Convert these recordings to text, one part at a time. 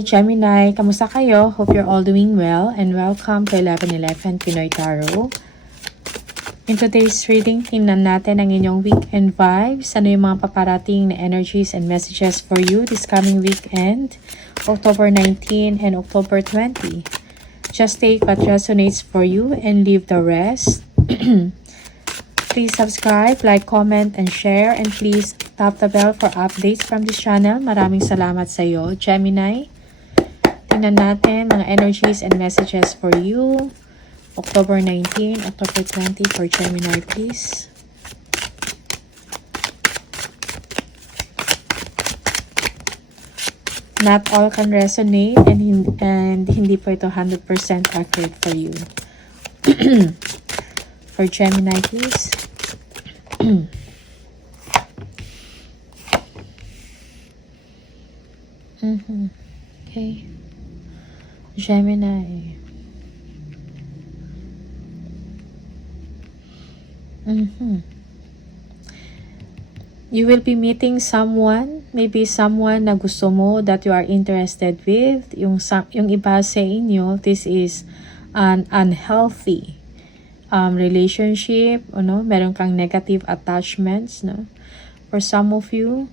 Hi Gemini, kamusta kayo? Hope you're all doing well and welcome to 1111 Pinoy Tarot. In today's reading, tingnan natin ang inyong weekend vibes. Ano yung mga paparating na energies and messages for you this coming weekend, October 19 and October 20. Just take what resonates for you and leave the rest. Please subscribe, like, comment, and share. And please tap the bell for updates from this channel. Maraming salamat sa iyo, Gemini. Tingnan natin mga energies and messages for you. October 19, October 20 for Gemini, please. Not all can resonate and hindi po ito 100% accurate for you. For Gemini, please. Okay. Gemini. You will be meeting someone, maybe someone na gusto mo, that you are interested with. Yung iba sa inyo, this is an unhealthy relationship, no? Meron kang negative attachments, no? For some of you,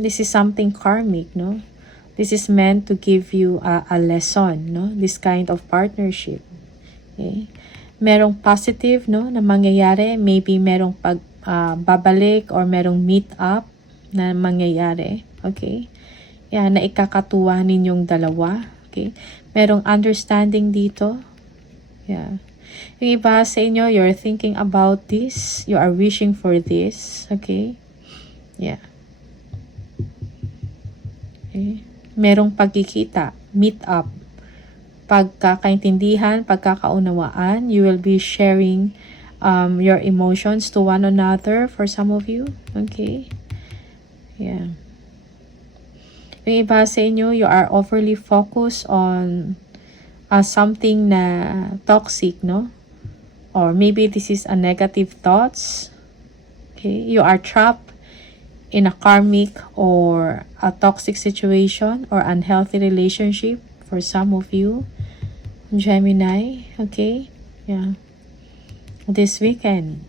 this is something karmic, no? This is meant to give you a lesson, no? This kind of partnership. Okay? Merong positive, no, na mangyayari. Maybe merong babalik or merong meet up na mangyayari. Okay? Yan, na ikakatuwa ninyong dalawa. Okay? Merong understanding dito. Yeah. Yung iba sa inyo, you're thinking about this. You are wishing for this. Okay? Yeah. Okay. Merong pagkikita, meet up, pagkakaintindihan, pagkakaunawaan. You will be sharing your emotions to one another for some of you. Okay? Yeah. Yung iba sa inyo, you are overly focused on something na toxic, no? Or maybe this is a negative thoughts. Okay? You are trapped in a karmic or a toxic situation or unhealthy relationship for some of you, Gemini. Okay? Yeah. This weekend.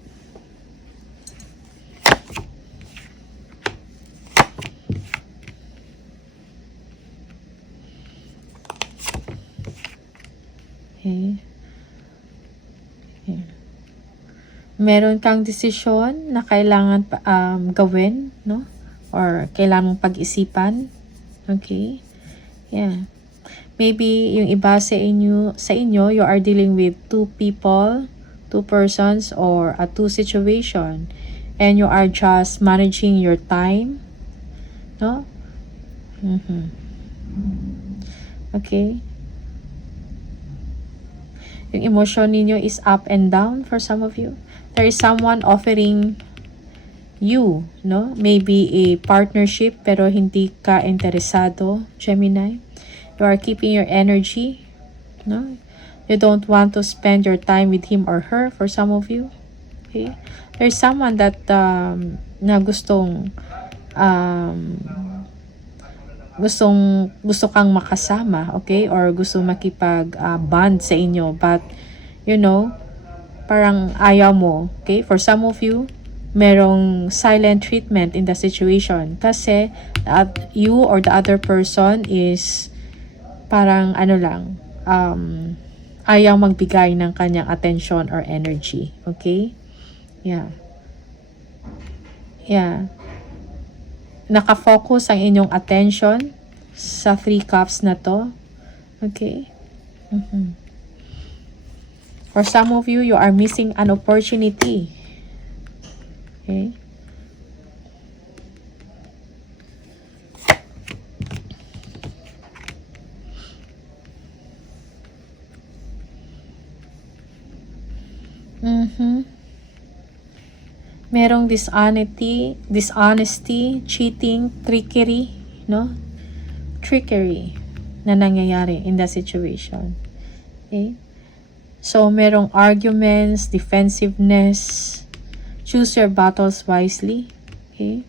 Okay. Yeah. Meron kang desisyon na kailangan gawin, no? Or kailangan pag-isipan. Okay? Yeah. Maybe yung iba sa inyo, you are dealing with two people, two persons, or a two situation. And you are just managing your time. No? Okay? Yung emotion ninyo is up and down for some of you. There is someone offering you, no? Maybe a partnership pero hindi ka interesado, Gemini. You are keeping your energy, no? You don't want to spend your time with him or her for some of you. Okay? There's someone that na gusto kang makasama, okay? Or gusto makipag bond sa inyo, but you know, parang ayaw mo, okay? For some of you, merong silent treatment in the situation kasi you or the other person is parang ayaw magbigay ng kanyang attention or energy, okay? Yeah. Yeah. Nakafocus ang inyong attention sa 3 cups na to. Okay? For some of you, you are missing an opportunity. Okay? Merong dishonesty, cheating, trickery, no? Trickery na nangyayari in the situation. Okay? So, merong arguments, defensiveness. Choose your battles wisely. Okay?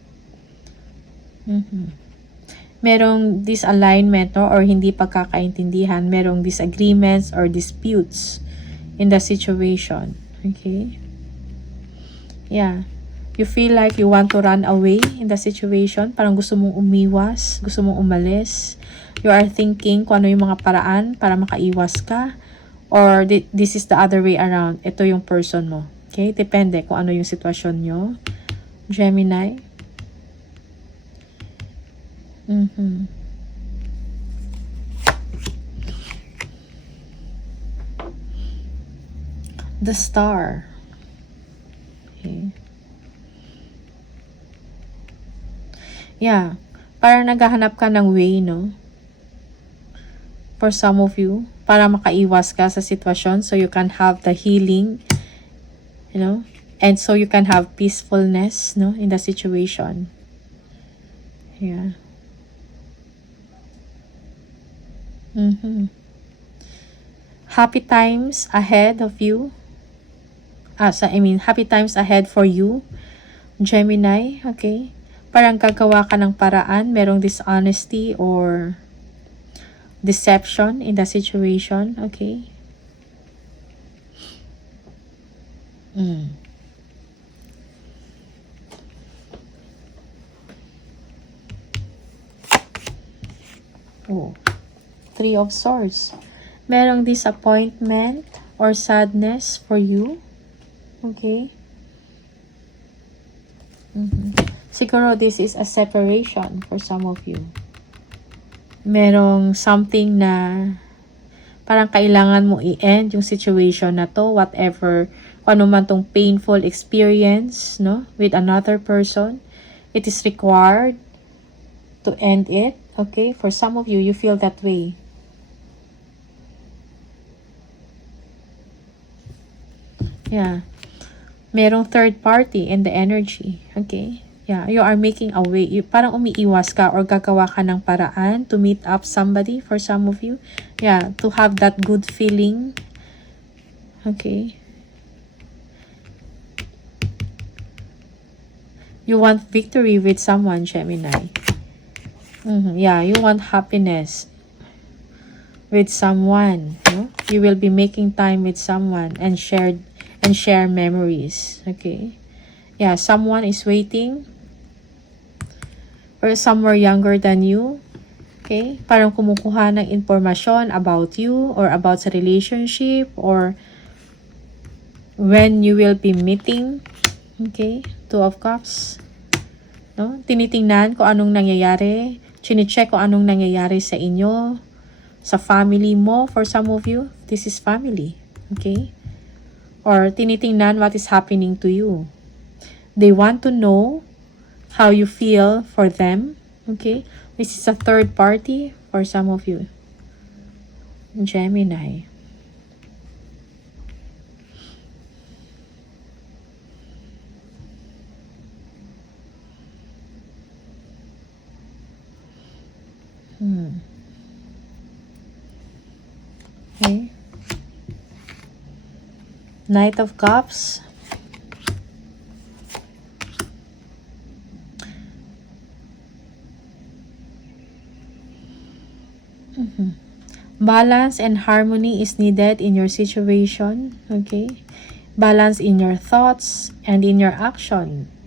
merong disalignment, no, or hindi pagkakaintindihan, merong disagreements or disputes in the situation. Okay? Yeah. You feel like you want to run away in the situation. Parang gusto mong umiwas, gusto mong umalis. You are thinking kung ano yung mga paraan para makaiwas ka. Or this is the other way around. Ito yung person mo. Okay? Depende kung ano yung sitwasyon nyo. Gemini. The Star. Okay. Yeah. Parang naghahanap ka ng way, no? For some of you, para makaiwas ka sa sitwasyon so you can have the healing, you know, and so you can have peacefulness, no, in the situation. Yeah. Happy times ahead of you. Happy times ahead for you, Gemini. Okay. Parang gagawa ka ng paraan, merong dishonesty or deception in the situation. Okay. Oh, Three of Swords. Merong disappointment or sadness for you. Okay. Siguro this is a separation for some of you. Merong something na parang kailangan mo i-end yung situation na to, whatever, kung ano man tong painful experience, no, with another person, it is required to end it. Okay, for some of you, you feel that way. Yeah. Merong third party in the energy. Okay. Yeah, you are making a way. Parang umiiwas ka or gagawa ka ng paraan to meet up somebody for some of you. Yeah, to have that good feeling. Okay. You want victory with someone, Gemini. Yeah, you want happiness with someone. No? You will be making time with someone and share memories. Okay. Yeah, someone is waiting or somewhere younger than you. Okay? Parang kumukuha ng informasyon about you or about sa relationship or when you will be meeting. Okay? Two of Cups. No? Tinitingnan kung anong nangyayari. Chine-check kung anong nangyayari sa inyo, sa family mo. For some of you, this is family. Okay? Or tinitingnan what is happening to you. They want to know how you feel for them. Okay? This is a third party for some of you. Gemini. Okay. Knight of Cups. Balance and harmony is needed in your situation. Okay. Balance in your thoughts and in your actions.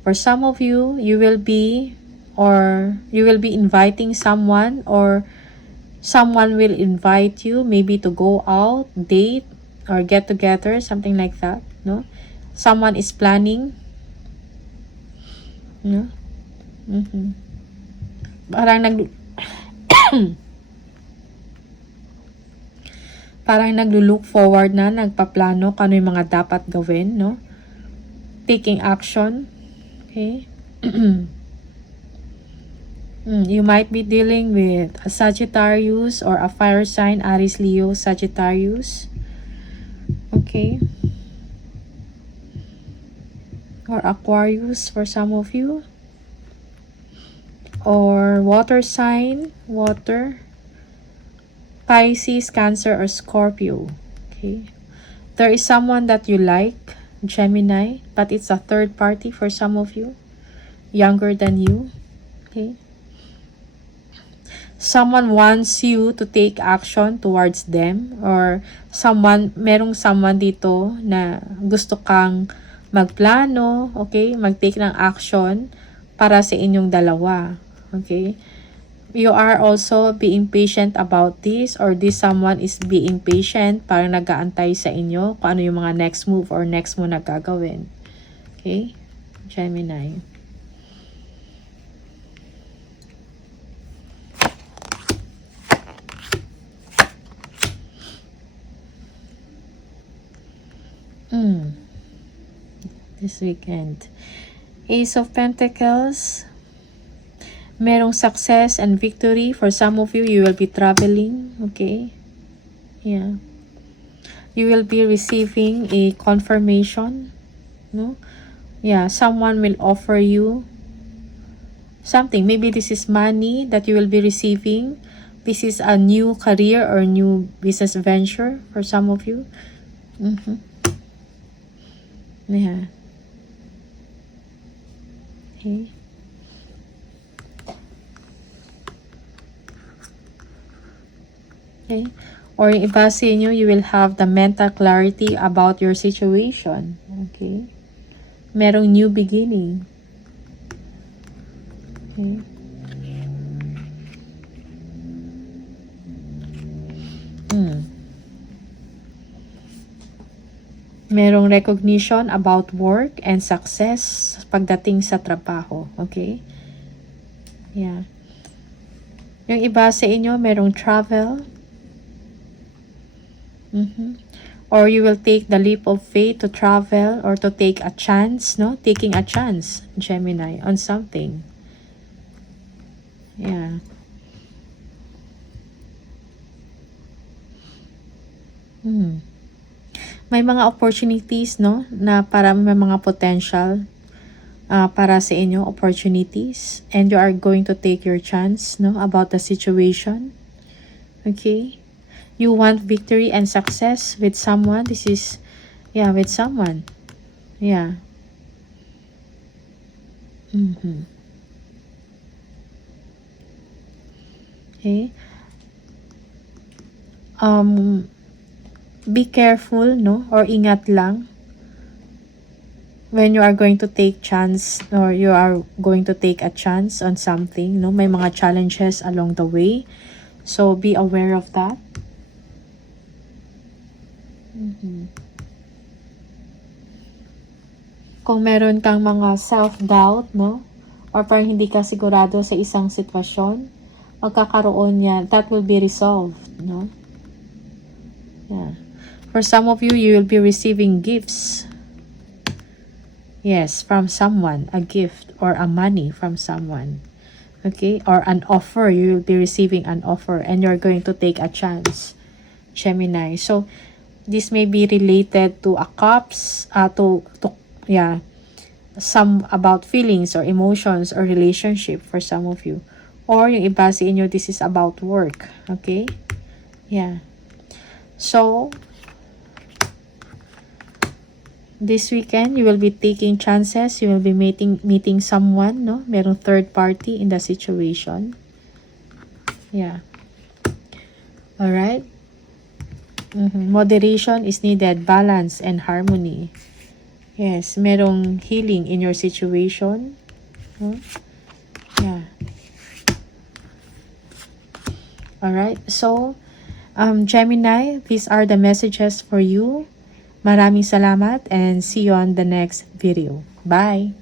For some of you, you will be inviting someone or someone will invite you maybe to go out, date, or get together, something like that. No? Someone is planning. No? Parang naglo-look forward na, nagpaplano kung ano yung mga dapat gawin, no? Taking action. Okay? You might be dealing with a Sagittarius or a fire sign, Aries, Leo, Sagittarius. Okay? Or Aquarius for some of you. Or water sign, water. Pisces, Cancer, or Scorpio. Okay? There is someone that you like. Gemini, but it's a third party for some of you, younger than you. Okay, someone wants you to take action towards them, or merong someone dito na gusto kang magplano, okay, mag-take ng action para sa inyong dalawa. Okay, you are also being patient about this, or this someone is being patient, parang nag-aantay sa inyo kung ano yung mga next move or next mo na gagawin. Okay, Gemini. This weekend. Ace of Pentacles. Merong success and victory. For some of you, you will be traveling. Okay? Yeah. You will be receiving a confirmation. No? Yeah, someone will offer you something. Maybe this is money that you will be receiving. This is a new career or new business venture for some of you. Yeah. Okay. Okay. Or yung iba sa inyo, you will have the mental clarity about your situation. Okay. Merong new beginning. Okay. Merong recognition about work and success pagdating sa trabaho. Okay? Yeah. Yung iba sa inyo, merong travel. Or you will take the leap of faith to travel or to take a chance, no? Taking a chance, Gemini, on something. Yeah. May mga opportunities, no? Na para may mga potential para sa inyo, opportunities. And you are going to take your chance, no? About the situation. Okay? You want victory and success with someone. This is, yeah, with someone. Yeah. Okay? Be careful, no? Or ingat lang when you are going to take chance, or you are going to take a chance on something, no? May mga challenges along the way. So, be aware of that. Kung meron kang mga self-doubt, no? Or parang hindi ka sigurado sa isang sitwasyon, magkakaroon yan. That will be resolved, no? Yeah. For some of you, you will be receiving gifts. Yes, from someone. A gift or a money from someone. Okay? Or an offer. You will be receiving an offer and you're going to take a chance. Gemini. So, this may be related to a cups, some about feelings or emotions or relationship for some of you. Or yung iba sa inyo, this is about work. Okay? Yeah. So, this weekend, you will be taking chances. You will be meeting someone, no? Merong third party in the situation. Yeah. Alright? Moderation is needed. Balance and harmony. Yes, merong healing in your situation. Yeah. Alright, so, Gemini, these are the messages for you. Maraming salamat and see you on the next video. Bye!